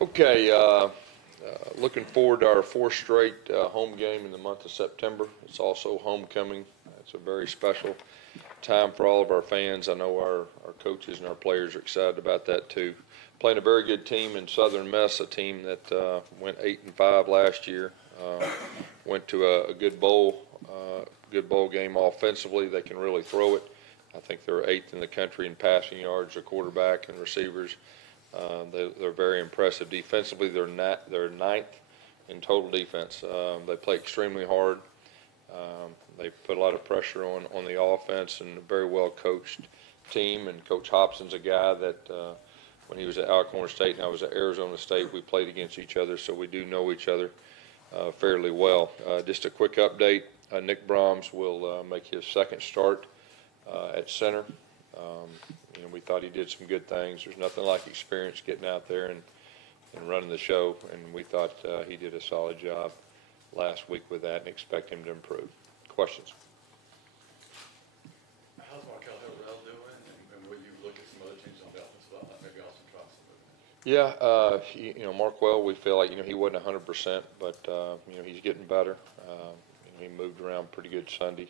Okay, looking forward to our fourth straight home game in the month of September. It's also homecoming. It's a very special time for all of our fans. I know our coaches and our players are excited about that too. Playing a very good team in Southern Miss, a team that went 8-5 last year. Went to a good bowl game offensively. They can really throw it. I think they're 8th in the country in passing yards, a quarterback and receivers. They're very impressive defensively. They're 9th in total defense. They play extremely hard. They put a lot of pressure on the offense, and a very well coached team. And Coach Hobson's a guy that when he was at Alcorn State and I was at Arizona State, we played against each other, so we do know each other fairly well. Just a quick update: Nick Brahms will make his second start at center. We thought he did some good things. There's nothing like experience getting out there and running the show, and we thought he did a solid job last week with that and expect him to improve. Questions? How's Markel Hill doing, and will you look at some other teams on the offensive line, like maybe Austin Troxel? Yeah, Markwell, we feel like he wasn't 100%, but he's getting better. He moved around pretty good Sunday.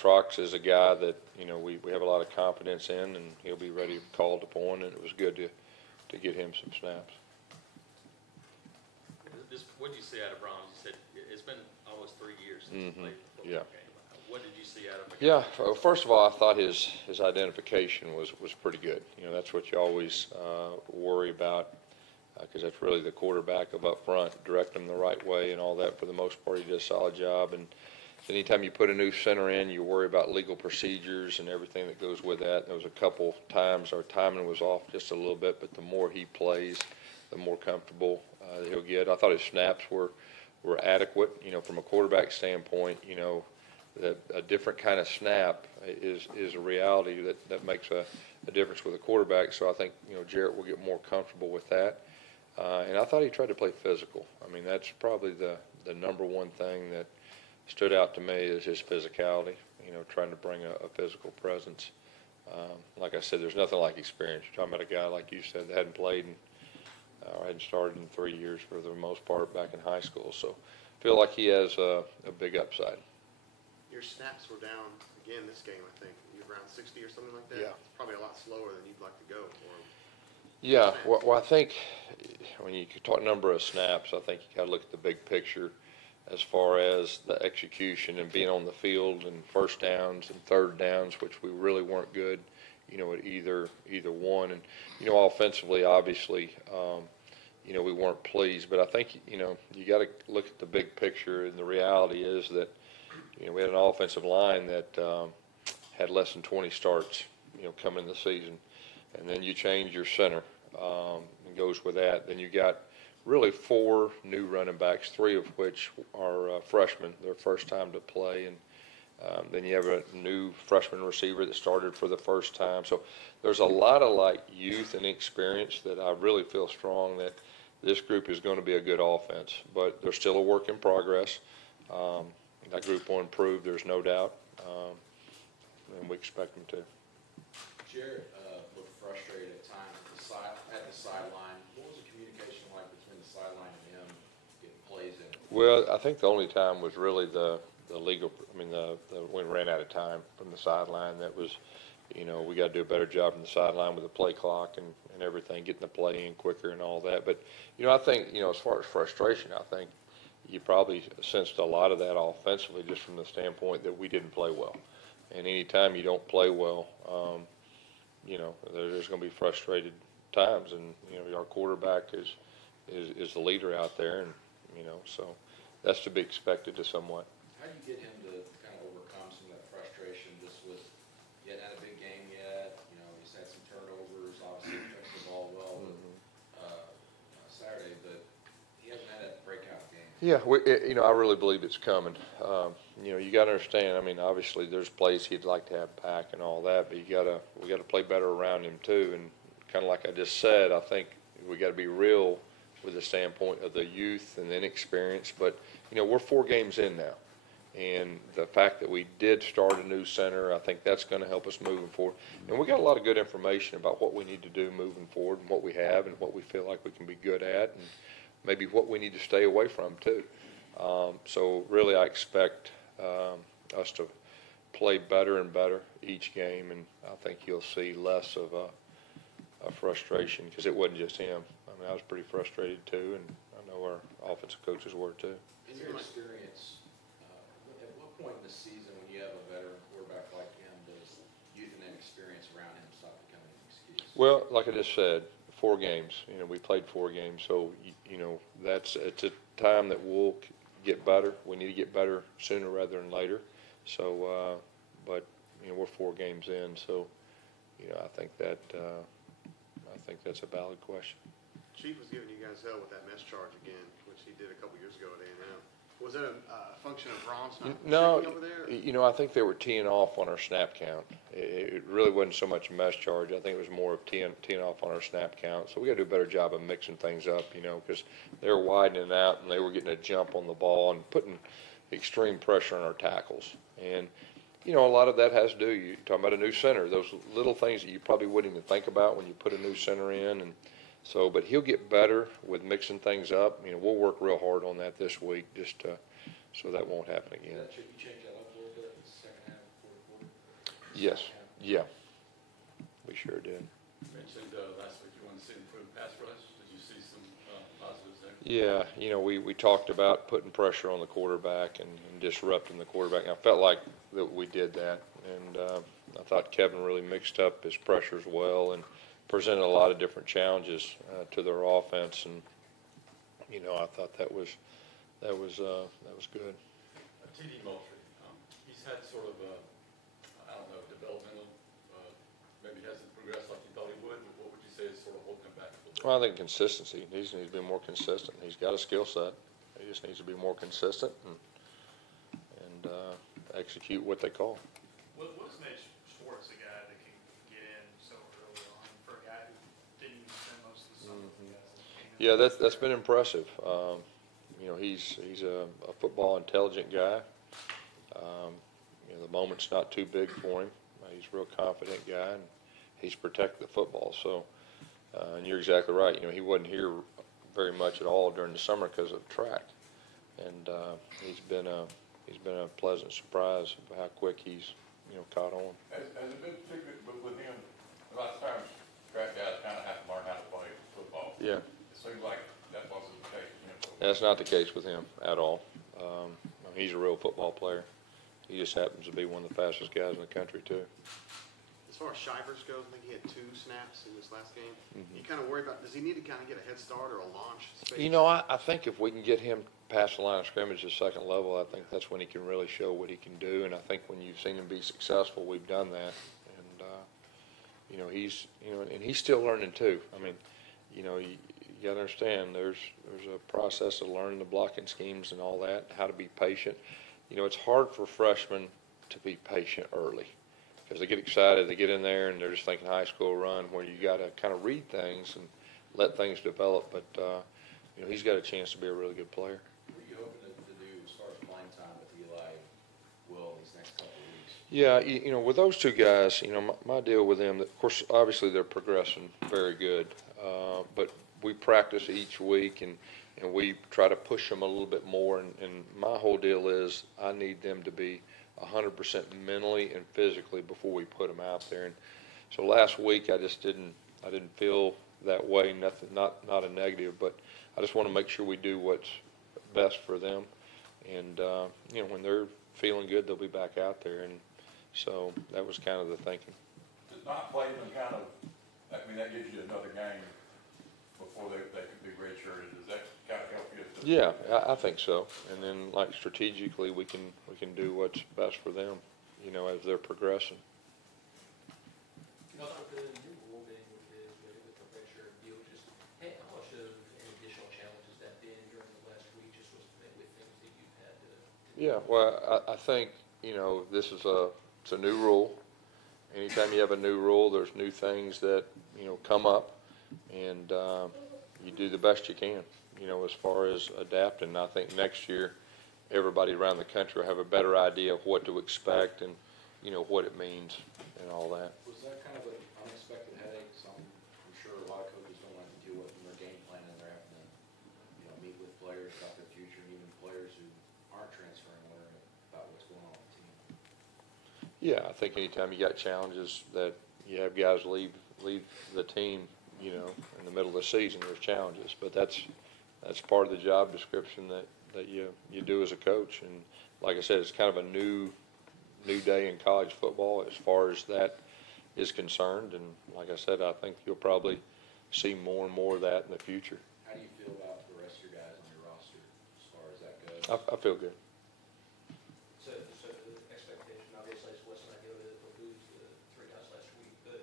Trox is a guy that we have a lot of confidence in, and he'll be ready called upon, and it was good to get him some snaps. What did you see out of Brahms? You said it's been almost 3 years since he played the football game. What did you see out of him? Yeah, first of all, I thought his identification was pretty good. That's what you always worry about, because that's really the quarterback up front, direct them the right way and all that. For the most part, he did a solid job. And anytime you put a new center in, you worry about legal procedures and everything that goes with that. There was a couple times our timing was off just a little bit, but the more he plays, the more comfortable he'll get. I thought his snaps were adequate. From a quarterback standpoint, that a different kind of snap is a reality that makes a difference with a quarterback. So I think Jarrett will get more comfortable with that. And I thought he tried to play physical. I mean, that's probably the number one thing that stood out to me is his physicality, trying to bring a physical presence. Like I said, there's nothing like experience. You're talking about a guy, like you said, that hadn't played or hadn't started in 3 years for the most part back in high school. So I feel like he has a big upside. Your snaps were down again this game, I think. You were around 60 or something like that? Yeah. It's probably a lot slower than you'd like to go. Yeah, well, I think when you talk number of snaps, I think you got to look at the big picture as far as the execution and being on the field and first downs and third downs, which we really weren't good, at either one. And, offensively, obviously, we weren't pleased. But I think, you got to look at the big picture, and the reality is that, we had an offensive line that had less than 20 starts, coming in the season. And then you change your center and goes with that. Then you got really 4 new running backs, 3 of which are freshmen, their first time to play. And then you have a new freshman receiver that started for the first time. So there's a lot of youth and experience that I really feel strong that this group is going to be a good offense. But they're still a work in progress. That group will improve, there's no doubt, and we expect them to. Jarrett looked frustrated at times at the sideline. What was the communication like between the sideline and him getting plays in? Well, I think the only time was really the legal. When we ran out of time from the sideline. That was, we got to do a better job from the sideline with the play clock and everything, getting the play in quicker and all that. But I think as far as frustration, I think you probably sensed a lot of that offensively just from the standpoint that we didn't play well. And anytime you don't play well, there's going to be frustrated times. And, our quarterback is the leader out there. And, so that's to be expected to somewhat. How do you get him to kind of overcome some of that frustration? He hadn't had a big game yet. He's had some turnovers, obviously touched the ball well Saturday, but he hasn't had that breakout game. Yeah, I really believe it's coming. You got to understand. Obviously there's plays he'd like to have back and all that, but we got to play better around him too. And kind of like I just said, I think we got to be real with the standpoint of the youth and inexperience. But we're 4 games in now, And the fact that we did start a new center, I think that's going to help us moving forward. And we got a lot of good information about what we need to do moving forward and what we have and what we feel like we can be good at and maybe what we need to stay away from too. So really I expect us to play better and better each game, and I think you'll see less of a frustration because it wasn't just him. I mean, I was pretty frustrated too, and I know our offensive coaches were too. In your experience, at what point in the season when you have a veteran quarterback like him does youth and inexperience around him stop becoming an excuse? Well, like I just said, 4 games. We played 4 games, so it's a time that we'll get better. We need to get better sooner rather than later. So, but we're 4 games in, so I think that's a valid question. Chief was giving you guys hell with that mess charge again, which he did a couple years ago at A&M. Was that a function of Brahms not No, over there? I think they were teeing off on our snap count. It really wasn't so much a mess charge. I think it was more of teeing off on our snap count. So we got to do a better job of mixing things up, because they were widening out and they were getting a jump on the ball and putting extreme pressure on our tackles. And, a lot of that has to do, you're talking about a new center, those little things that you probably wouldn't even think about when you put a new center in. And so, but he'll get better with mixing things up. We'll work real hard on that this week just so that won't happen again. Should you change that up a little bit in the second half, fourth quarter? Yes, yeah, we sure did. You mentioned last week you wanted to see improved pass rush. Did you see some positives there? Yeah, we talked about putting pressure on the quarterback and disrupting the quarterback. And I felt like that we did that, and I thought Kevin really mixed up his pressures well and presented a lot of different challenges to their offense, and I thought that was good. T.D. Moultrie, he's had sort of developmental, maybe hasn't progressed like you thought he would, but what would you say is sort of holding him back a little bit? Well, I think consistency. He needs to be more consistent. He's got a skill set. He just needs to be more consistent and execute what they call. What makes Schwartz a guy that can get in so early on for a guy who didn't even spend most of the summer with the guys that came in? Yeah, that's been impressive. He's a football intelligent guy. The moment's not too big for him. He's a real confident guy, and he's protected the football. So, and you're exactly right. He wasn't here very much at all during the summer because of track, and he's been a pleasant surprise of how quick he's caught on. As a big secret with him, a lot of times track guys kind of have to learn how to play football. Yeah. It seems like that wasn't the case with him. That's not the case with him at all. He's a real football player. He just happens to be one of the fastest guys in the country too. As far as Shivers goes, I think he had 2 snaps in this last game. Mm-hmm. You kind of worry about, does he need to kind of get a head start or a launch space? I think if we can get him past the line of scrimmage to second level, I think that's when he can really show what he can do. And I think when you've seen him be successful, we've done that. And he's and he's still learning too. I mean, you got to understand there's a process of learning the blocking schemes and all that, how to be patient. It's hard for freshmen to be patient early because they get excited, they get in there, and they're just thinking high school run, where you got to kind of read things and let things develop. But he's got a chance to be a really good player. What are you hoping to do as far as playing time with Eli Will these next couple of weeks? Yeah, with those 2 guys, my deal with them, of course, obviously they're progressing very good, but we practice each week and we try to push them a little bit more. And my whole deal is I need them to be 100% mentally and physically before we put them out there. And so last week I didn't feel that way. Nothing, not a negative, but I just want to make sure we do what's best for them. And when they're feeling good, they'll be back out there. And so that was kind of the thinking. Does not play them that gives you another game before they could be redshirted. Does that kind of help you? Yeah, I think so. And then, like, strategically, we can do what's best for them, as they're progressing. With the new rule being with the redshirt deal, just how much of an additional challenge has that been during the last week, just with things that you've had to? Yeah, well, I think this is it's a new rule. Anytime you have a new rule, there's new things that come up, and you do the best you can, as far as adapting. I think next year, everybody around the country will have a better idea of what to expect and, what it means and all that. Was that kind of an unexpected headache, something I'm sure a lot of coaches don't like to deal with in their game plan, and they're having to, meet with players about their future, and even players who aren't transferring, learning about what's going on with the team? Yeah, I think anytime you got challenges that you have guys leave the team, in the middle of the season, there's challenges. But that's part of the job description that you do as a coach. And like I said, it's kind of a new day in college football as far as that is concerned. And like I said, I think you'll probably see more and more of that in the future. How do you feel about the rest of your guys on your roster as far as that goes? I feel good. So the expectation, obviously, is Wes and I go to lose the 3 guys last week, but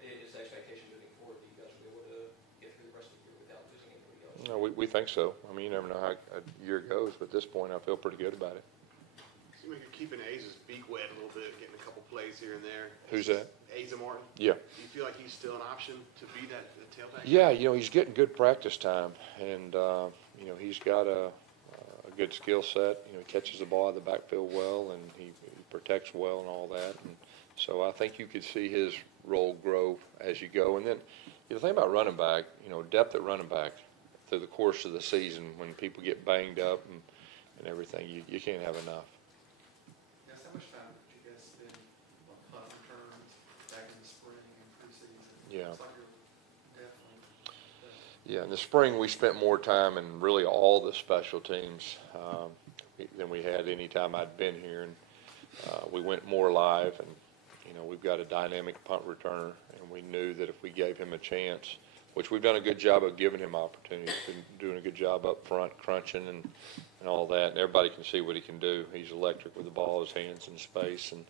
is the expectation moving forward that you guys will be able to get through the rest of the year without losing anybody else? No, we think so. I mean, you never know how a year goes, but at this point, I feel pretty good about it. Seems like you're keeping Aza's beak wet a little bit, getting a couple plays here and there. Who's that? Asa Martin. Yeah. Do you feel like he's still an option to be that tailback? Yeah, he's getting good practice time, and he's got a good skill set. He catches the ball out of the backfield well, and he protects well and all that. And so I think you could see his role grow as you go. And then the thing about running back, depth at running back through the course of the season, when people get banged up and everything, you can't have enough. Guys, how much time did you guys spend on punt returns back in the spring and preseason? Yeah. It's like you're definitely. Yeah, in the spring we spent more time in really all the special teams than we had any time I'd been here, and we went more live. And we've got a dynamic punt returner, and we knew that if we gave him a chance, which we've done a good job of giving him opportunities, been doing a good job up front, crunching and all that, and everybody can see what he can do. He's electric with the ball, his hands in space, and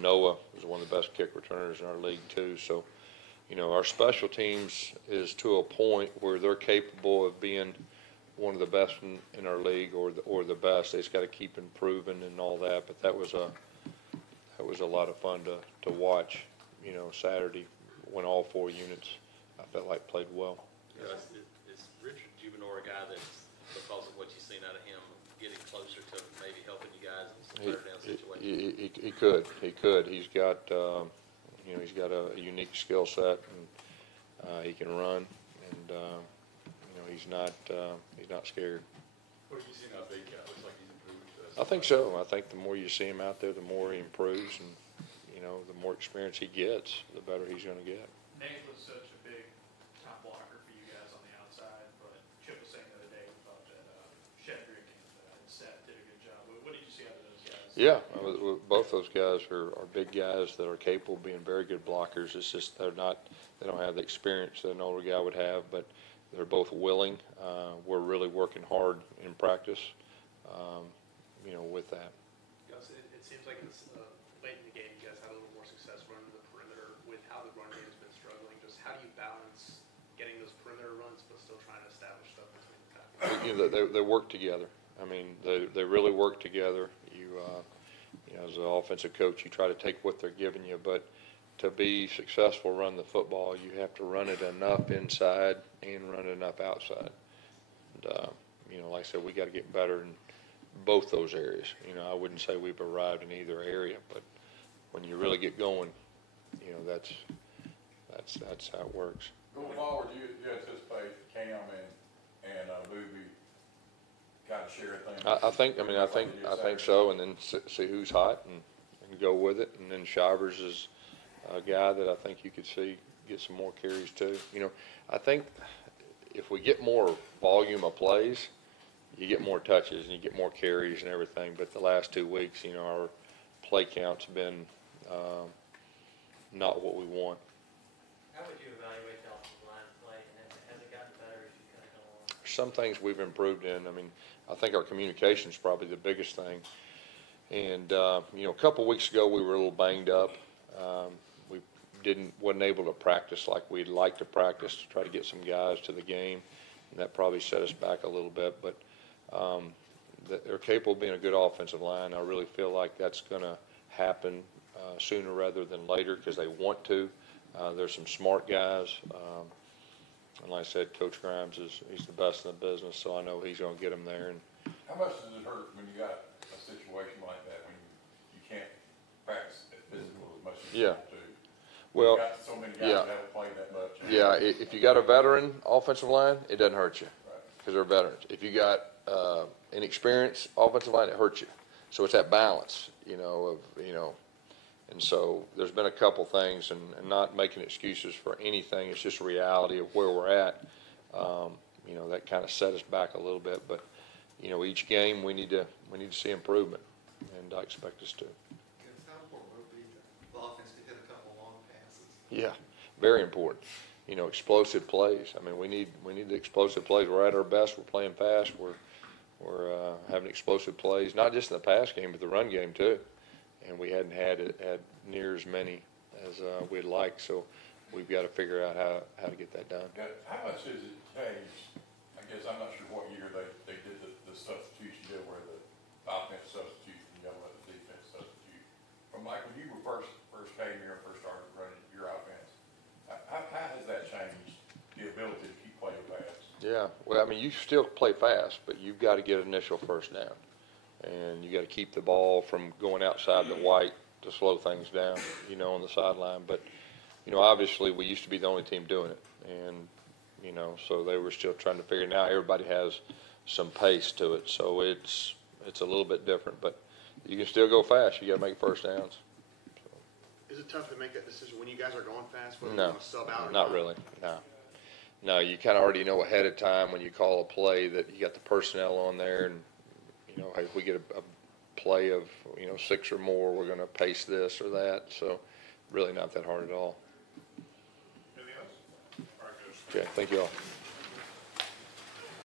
Noah is one of the best kick returners in our league too. So. Our special teams is to a point where they're capable of being one of the best in our league or the best. They just got to keep improving and all that. But that was a lot of fun to watch. Saturday when all 4 units I felt like played well. Is Richard Juvenor a guy that's, because of what you've seen out of him, getting closer to maybe helping you guys in some third down situations? He could. He's got. He's got a unique skill set, and he can run, and he's not scared. What have you seen out of big guy? Looks like he's improved. I think so. I think the more you see him out there, the more he improves, and the more experience he gets, the better he's going to get. Nate was such a big top blocker for you guys on the outside, but Chip was saying the other day we thought that Shedrick and Seth did a good job. What did you see out of those guys? Yeah, both those guys are big guys that are capable of being very good blockers. It's just they don't have the experience that an older guy would have, but they're both willing. We're really working hard in practice, with that. Gus, it seems like it's late in the game you guys had a little more success running the perimeter with how the run game has been struggling. Just how do you balance getting those perimeter runs but still trying to establish stuff between the tackles? They work together. I mean, they really work together. As an offensive coach, you try to take what they're giving you, but to be successful run the football, you have to run it enough inside and run it enough outside. And, like I said, we got to get better in both those areas. I wouldn't say we've arrived in either area, but when you really get going, that's how it works. Going forward, you anticipate Cam and Boobie kind of share things? I think so, and then see who's hot and go with it. And then Shivers is a guy that I think you could see get some more carries too. I think if we get more volume of plays, you get more touches and you get more carries and everything. But the last 2 weeks, our play count's been not what we want. How would you evaluate the offensive line play, and has it gotten better as you kind of go along? Some things we've improved in. I mean, I think our communication is probably the biggest thing. And, a couple of weeks ago we were a little banged up. We wasn't able to practice like we'd like to practice to try to get some guys to the game. And that probably set us back a little bit. But they're capable of being a good offensive line. I really feel like that's going to happen sooner rather than later because they want to. There's some smart guys. And like I said, Coach Grimes he's the best in the business, so I know he's going to get them there. And How much does it hurt when you got a situation like that, when you can't practice at physical as much as you Yeah. want to? Well, You got so many guys yeah. that haven't played that much. Yeah, if you got a veteran offensive line, it doesn't hurt you Right. because they're veterans. If you got an experienced offensive line, it hurts you. So it's that balance, and so there's been a couple things, and not making excuses for anything. It's just a reality of where we're at. That kind of set us back a little bit, but each game we need to see improvement, and I expect us to. How important would it be for the offense to hit a couple long passes? Yeah, very important. Explosive plays. I mean, we need the explosive plays. We're at our best. We're playing fast. We're having explosive plays, not just in the pass game, but the run game too. And we hadn't had near as many as we'd like. So we've got to figure out how to get that done. Yeah, how much has it changed? I guess I'm not sure what year they did the substitution deal where the offense substitutes and you let the defense substitute. From like when you were first came here and first started running your offense, how has that changed the ability to keep playing fast? Yeah, well, I mean, you still play fast, but you've got to get initial first down, and you got to keep the ball from going outside the white to slow things down, on the sideline. But obviously, we used to be the only team doing it, and so they were still trying to figure it out. Everybody has some pace to it, so it's a little bit different, but you can still go fast. You got to make first downs. Is it tough to make that decision when you guys are going fast, whether you No, want to sub out or not really. No, you kind of already know ahead of time when you call a play that you got the personnel on there, and hey, if we get a play of 6 or more, we're going to pace this or that. So really not that hard at all. Anything else? All right, Coach. Okay, thank you all.